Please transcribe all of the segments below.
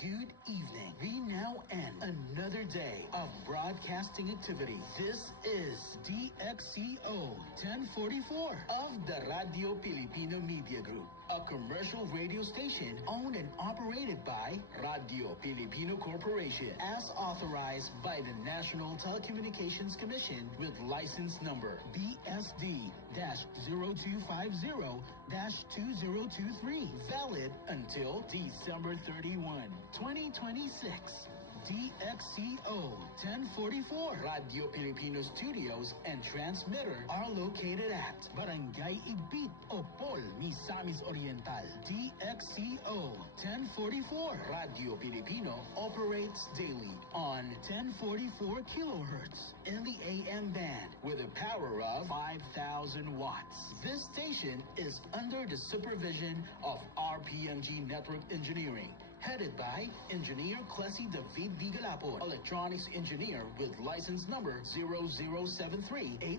Good evening. We now end another day of broadcasting activity. This is DXCO 1044 of the Radio Filipino Media Group, a commercial radio station owned and operated by Radio Filipino Corporation, as authorized by the National Telecommunications Commission with license number BSD-0250-2023, valid until December 31, 2026. DXCO 1044 Radio Filipino Studios and Transmitter are located at Barangay Igbit, Opol, Misamis Oriental. DXCO 1044 Radio Filipino operates daily on 1044 kilohertz in the AM band with a power of 5,000 watts. This station is under the supervision of RPMG Network Engineering, headed by Engineer Clessy David Digalapo, Electronics Engineer with license number 0073809.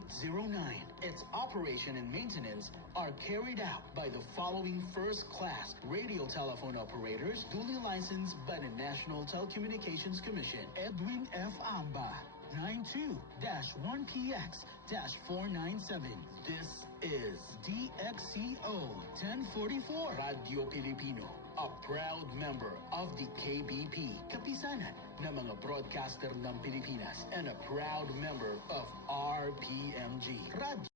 Its operation and maintenance are carried out by the following first-class radio telephone operators duly licensed by the National Telecommunications Commission. Edwin F. Amba, 92-1PX-497. This is DXCO 1044 Radio Filipino, a proud member of the KBP, Kapisanan ng mga broadcaster ng Pilipinas, and a proud member of RPMG Radio.